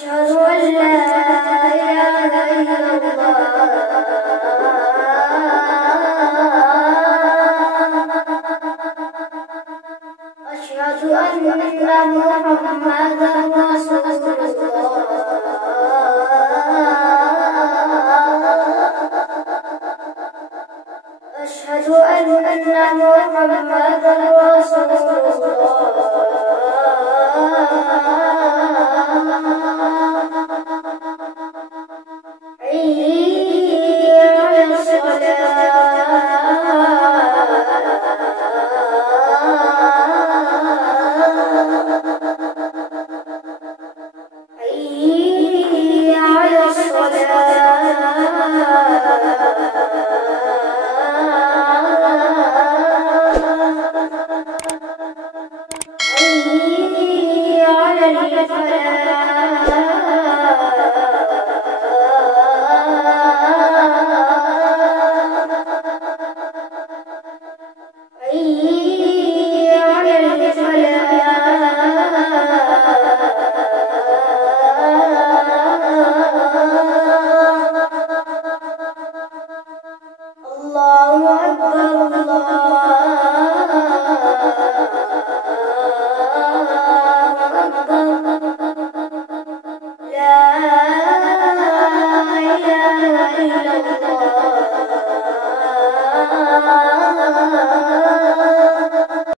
أشهد أن لا إله إلا الله. أشهد أن محمدا رسول الله. أشهد أن محمدا رسول الله. حي على الصلاة. حي على الصلاة. حي على الفلاح. حي على الفلاح. الله أكبر الله أكبر. لا إله إلا الله.